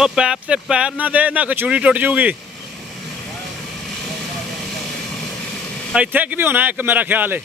ਉਹ ਪੈਪ ਤੇ ਪੈਰ ਨਾ ਦੇ ਨਾ ਕਚੂੜੀ ਟੁੱਟ ਜੂਗੀ। ਇੱਥੇ ਕਿ ਵੀ ਹੋਣਾ ਇੱਕ ਮੇਰਾ ਖਿਆਲ ਹੈ।